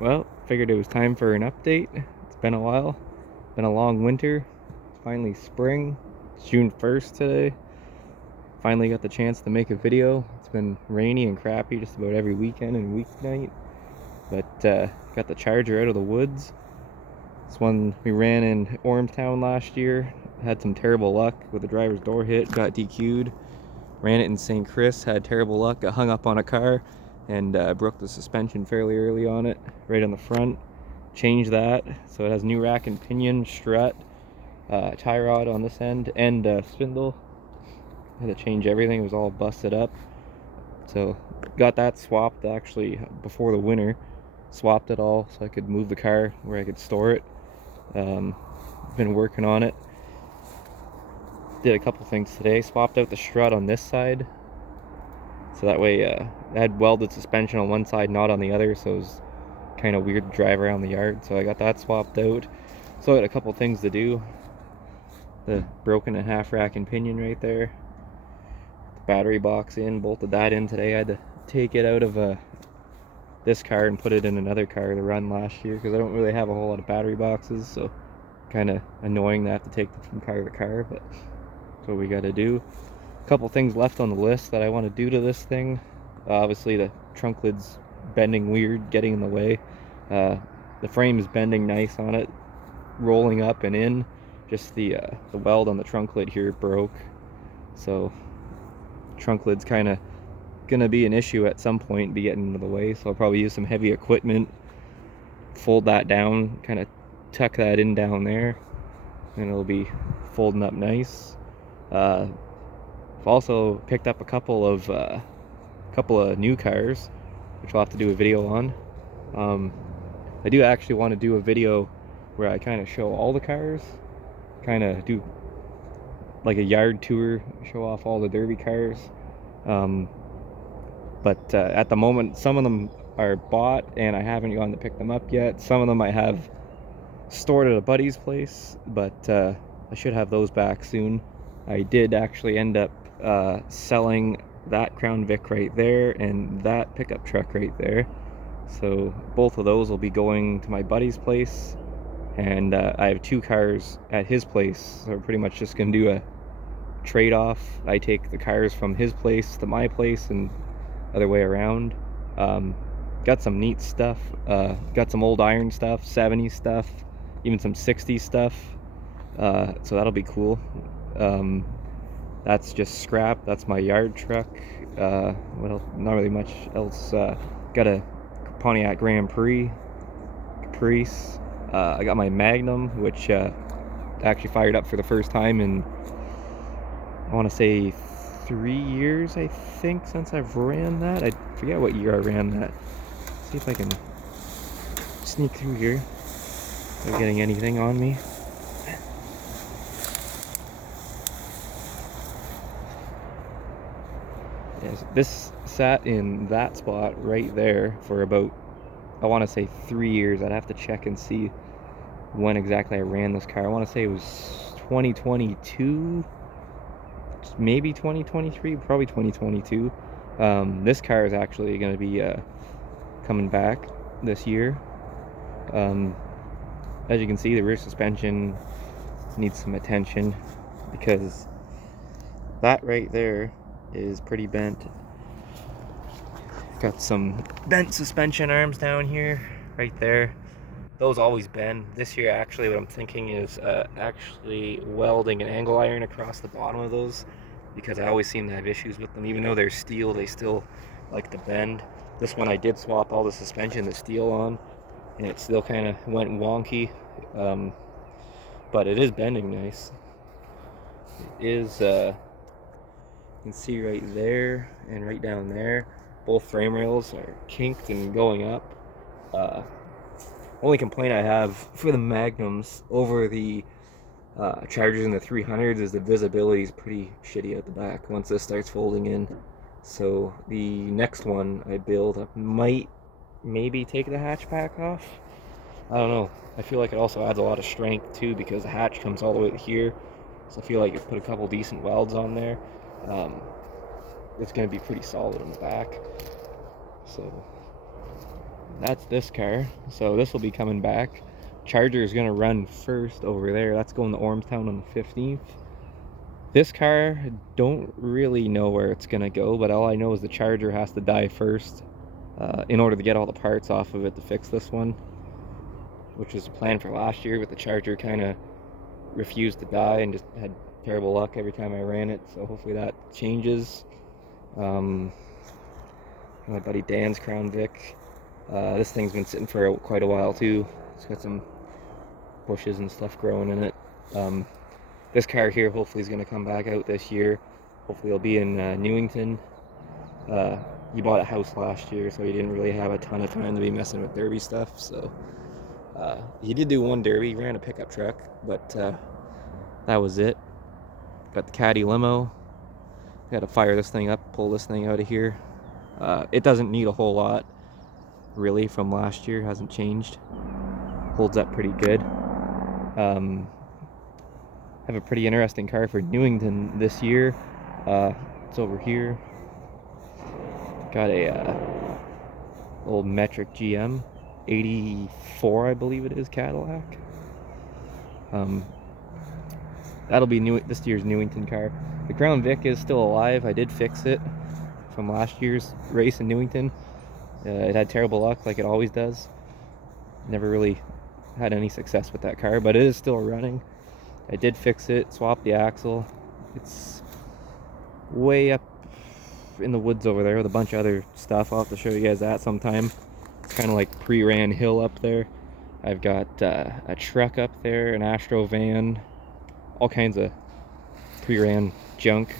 Well, figured it was time for an update. It's been a while. Been a long winter. It's finally spring. It's June 1st today. Finally got the chance to make a video. It's been rainy and crappy just about every weekend and weeknight. But got the Charger out of the woods. This one we ran in Ormstown last year. Had some terrible luck with the driver's door hit. Got DQ'd. Ran it in St. Chris. Had terrible luck. Got hung up on a car and broke the suspension fairly early on it, right on the front. Changed that so it has new rack and pinion, strut, tie rod on this end, and spindle. Had to change everything. It was all busted up, so got that swapped actually before the winter. Swapped it all so I could move the car where I could store it. Been working on it. Did a couple things today. Swapped out the strut on this side, so that way I had welded suspension on one side, not on the other, so it was kind of weird to drive around the yard. So I got that swapped out. So I had a couple things to do. The broken in half rack and pinion right there. The battery box in, bolted that in today. I had to take it out of this car and put it in another car to run last year because I don't really have a whole lot of battery boxes, so kind of annoying to have to take them from car to car, but that's what we got to do. A couple things left on the list that I want to do to this thing. Obviously the trunk lid's bending weird, getting in the way. The frame is bending nice on it, rolling up and in. Just the weld on the trunk lid here broke, so trunk lid's kind of gonna be an issue at some point, be getting into the way. So I'll probably use some heavy equipment, fold that down, kind of tuck that in down there, and it'll be folding up nice. I've also picked up a couple of new cars, which I'll have to do a video on. I do actually want to do a video where I kind of show all the cars, kind of do like a yard tour, show off all the derby cars. But at the moment, some of them are bought and I haven't gone to pick them up yet. Some of them I have stored at a buddy's place, but I should have those back soon. I did actually end up selling that Crown Vic right there and that pickup truck right there. So both of those will be going to my buddy's place, and I have two cars at his place, so we're pretty much just gonna do a trade-off. I take the cars from his place to my place and other way around. Got some neat stuff. Got some old iron stuff, 70s stuff, even some 60s stuff. So that'll be cool. That's just scrap. That's my yard truck. What else? Not really much else. Got a Pontiac Grand Prix Caprice. I got my Magnum, which actually fired up for the first time in, I want to say, 3 years, I think, since I've ran that. I forget what year I ran that. Let's see if I can sneak through here without getting anything on me. Yes, this sat in that spot right there for about, I want to say, 3 years. I'd have to check and see when exactly I ran this car. I want to say it was 2022, maybe 2023, probably 2022. This car is actually going to be coming back this year. As you can see, the rear suspension needs some attention because that right there is pretty bent. Got some bent suspension arms down here, right there. Those always bend. This year, actually, what I'm thinking is actually welding an angle iron across the bottom of those, because I always seem to have issues with them. Even though they're steel, they still like to bend. This one I did swap all the suspension to steel on, and it still kind of went wonky. But it is bending nice. It is, you can see right there and right down there, both frame rails are kinked and going up. Only complaint I have for the Magnums over the Chargers and the 300s is the visibility is pretty shitty at the back once this starts folding in. So the next one I build, I might maybe take the hatchback off. I don't know. I feel like it also adds a lot of strength too, because the hatch comes all the way to here. So I feel like if I put a couple decent welds on there, it's going to be pretty solid on the back. So that's this car. So this will be coming back. Charger is gonna run first over there. That's going to Ormstown on the 15th. This car, don't really know where it's gonna go, but all I know is the Charger has to die first in order to get all the parts off of it to fix this one, which was planned for last year, but the Charger kind of refused to die and just had terrible luck every time I ran it, so hopefully that changes. My buddy Dan's Crown Vic. This thing's been sitting for quite a while too. It's got some bushes and stuff growing in it. This car here hopefully is going to come back out this year. Hopefully it'll be in Newington. He bought a house last year, so he didn't really have a ton of time to be messing with derby stuff. So he did do one derby. He ran a pickup truck, but that was it. Got the caddy limo. Got to fire this thing up, pull this thing out of here. It doesn't need a whole lot really from last year. Hasn't changed. Holds up pretty good. Have a pretty interesting car for Newington this year. It's over here. Got a old metric GM 84, I believe it is, Cadillac. That'll be this year's Newington car. The Crown Vic is still alive. I did fix it from last year's race in Newington. It had terrible luck, like it always does. Never really had any success with that car, but it is still running. I did fix it, swapped the axle. It's way up in the woods over there with a bunch of other stuff. I'll have to show you guys that sometime. It's kind of like pre-ran hill up there. I've got a truck up there, an Astro van, all kinds of pre-ran junk.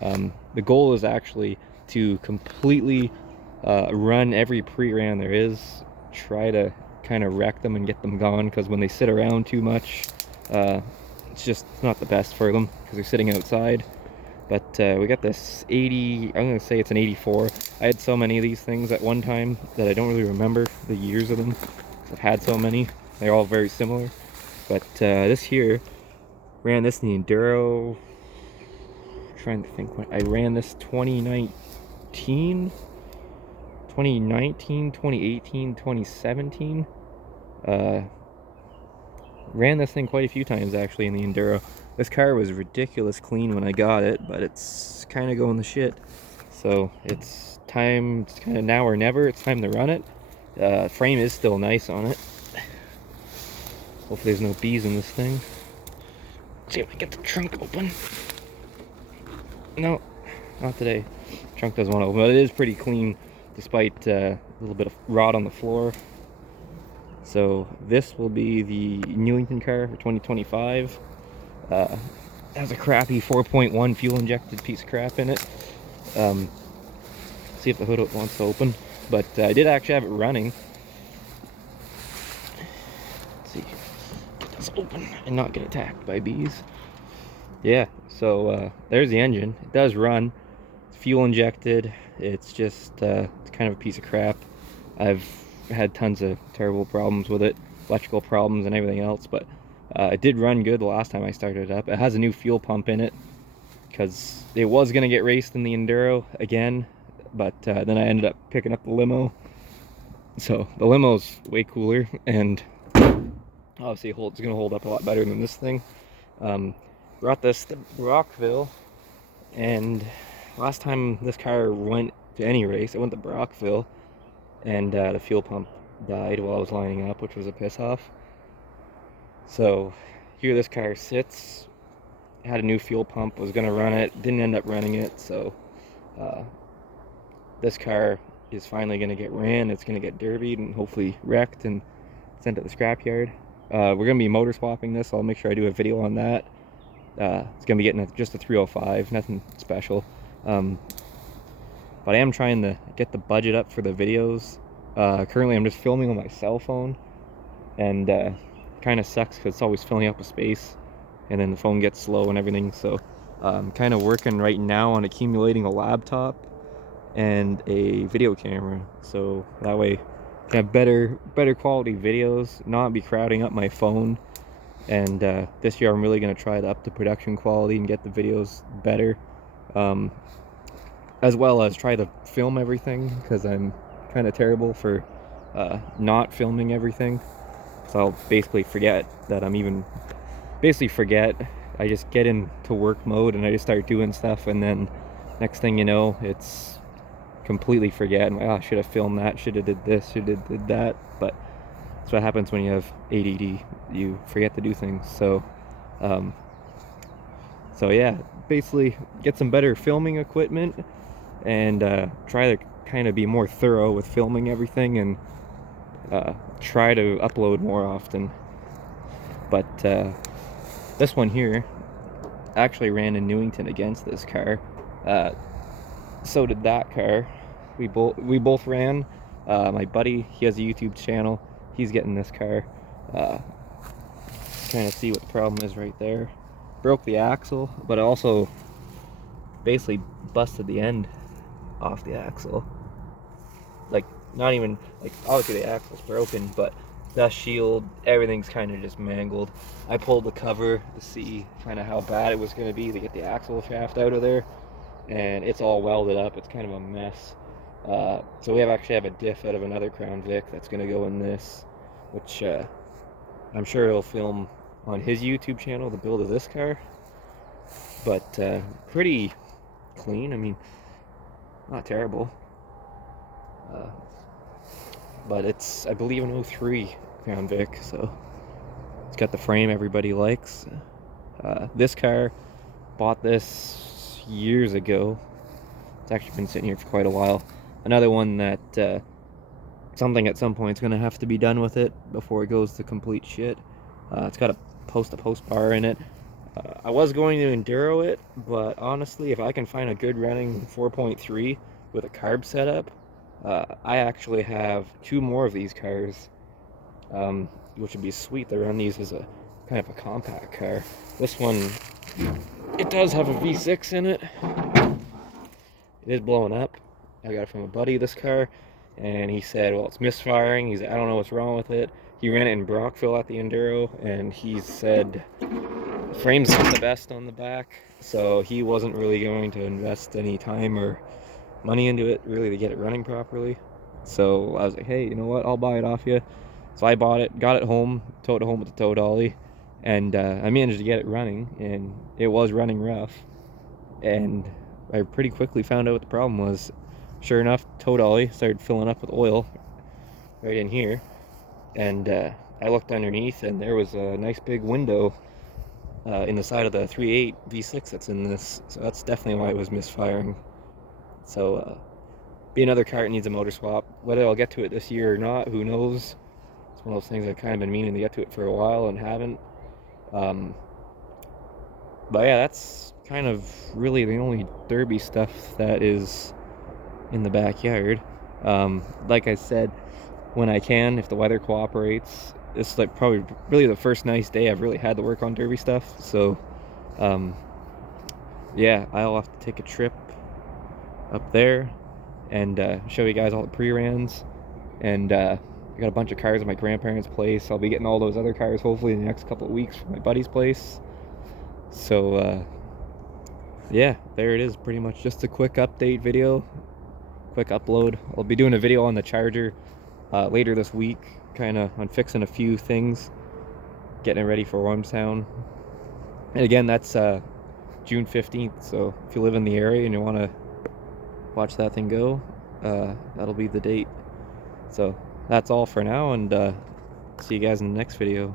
The goal is actually to completely run every pre-ran there is. Try to kind of wreck them and get them gone, because when they sit around too much, it's not the best for them because they're sitting outside. But we got this 80, I'm going to say it's an 84. I had so many of these things at one time that I don't really remember the years of them. I've had so many. They're all very similar. But this here, ran this in the Enduro. I'm trying to think when I ran this 2019, 2018, 2017. Ran this thing quite a few times actually in the Enduro. This car was ridiculous clean when I got it, but it's kind of going to shit. So it's time, it's kind of now or never. It's time to run it. Frame is still nice on it. Hopefully there's no bees in this thing. Let's see if I get the trunk open. No, not today. Trunk doesn't want to open, but it is pretty clean despite a little bit of rot on the floor. So this will be the Newington car for 2025. Has a crappy 4.1 fuel injected piece of crap in it. See if the hood wants to open, but I did actually have it running. Let's see, get this open and not get attacked by bees. Yeah, so there's the engine. It does run. It's fuel injected. It's just it's kind of a piece of crap. I've had tons of terrible problems with it, electrical problems and everything else, but it did run good the last time I started it up. It has a new fuel pump in it because it was going to get raced in the Enduro again, but then I ended up picking up the limo. So the limo's way cooler and obviously it's going to hold up a lot better than this thing. Brought this to Brockville, and last time this car went to any race, it went to Brockville, and the fuel pump died while I was lining up, which was a piss off. So here this car sits. Had a new fuel pump, was gonna run it, didn't end up running it. So this car is finally gonna get ran. It's gonna get derbied and hopefully wrecked and sent to the scrapyard. We're gonna be motor swapping this. I'll make sure I do a video on that. It's gonna be getting just a 305, nothing special. But I am trying to get the budget up for the videos. Currently I'm just filming on my cell phone, and kind of sucks because it's always filling up with space and then the phone gets slow and everything. So I'm kind of working right now on accumulating a laptop and a video camera, so that way I can have better quality videos, not be crowding up my phone. And this year I'm really going to try to up the production quality and get the videos better, as well as try to film everything, because I'm kind of terrible for not filming everything. So I'll basically forget that I'm even, I just get into work mode and I just start doing stuff, and then next thing you know, it's completely forget. I'm like, oh, I should have filmed that, should have did this, should have did that. But that's what happens when you have ADD. You forget to do things. So yeah, basically get some better filming equipment and try to kind of be more thorough with filming everything, and try to upload more often. But this one here actually ran in Newington against this car. So did that car. We both ran. My buddy, he has a YouTube channel. He's getting this car. Trying to see what the problem is right there. Broke the axle, but it also basically busted the end off the axle. Like, not even, like, obviously the axle's broken, but dust shield, everything's kind of just mangled. I pulled the cover to see kind of how bad it was going to be to get the axle shaft out of there, and it's all welded up. It's kind of a mess. So we actually have a diff out of another Crown Vic that's going to go in this, which I'm sure he'll film on his YouTube channel, the build of this car. But pretty clean. I mean, not terrible. But it's, I believe, an 03 Crown Vic, so it's got the frame everybody likes. This car, bought this years ago. It's actually been sitting here for quite a while. Another one that something at some point is going to have to be done with it before it goes to complete shit. It's got a post-to-post bar in it. I was going to enduro it, but honestly, if I can find a good running 4.3 with a carb setup, I actually have 2 more of these cars, which would be sweet to run these as a kind of a compact car. This one, it does have a V6 in it. It is blowing up. I got it from a buddy, this car, and he said, well, it's misfiring. He's, I don't know what's wrong with it. He ran it in Brockville at the enduro, and he said the frame's not the best on the back, so he wasn't really going to invest any time or money into it really to get it running properly. So I was like, hey, you know what, I'll buy it off you. So I bought it, got it home, towed it home with the tow dolly, and I managed to get it running, and it was running rough. And I pretty quickly found out what the problem was. Sure enough, tow dolly started filling up with oil right in here, and I looked underneath, and there was a nice big window in the side of the 3.8 V6 that's in this. So that's definitely why it was misfiring. So be another car that needs a motor swap. Whether I'll get to it this year or not, who knows. It's one of those things I've kind of been meaning to get to it for a while and haven't. But yeah, that's kind of really the only derby stuff that is in the backyard. Like I said, when I can, if the weather cooperates, it's like probably really the first nice day I've really had to work on derby stuff. So yeah, I'll have to take a trip up there and show you guys all the pre-rans. And I got a bunch of cars at my grandparents' place. I'll be getting all those other cars hopefully in the next couple of weeks from my buddy's place. So yeah, there it is. Pretty much just a quick update video, quick upload. I'll be doing a video on the Charger later this week, kind of on fixing a few things, getting it ready for Wormstown. And again, that's June 15th, so if you live in the area and you want to watch that thing go, that'll be the date. So that's all for now, and see you guys in the next video.